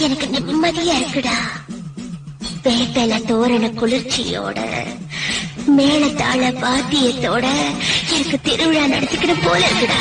எனக்கு நிம்மதியா இருக்குடா. வேட்டல தோரண குளிர்ச்சியோட மேளதாள வாத்தியத்தோட எனக்கு திருவிழா நடத்திக்கிட்டு போல இருக்குடா.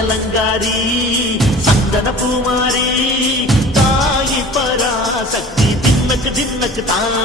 அலங்காரி சந்தன பூமாரி தாயி பராசக்தி தின்னக்கு தின்னக்கு தான்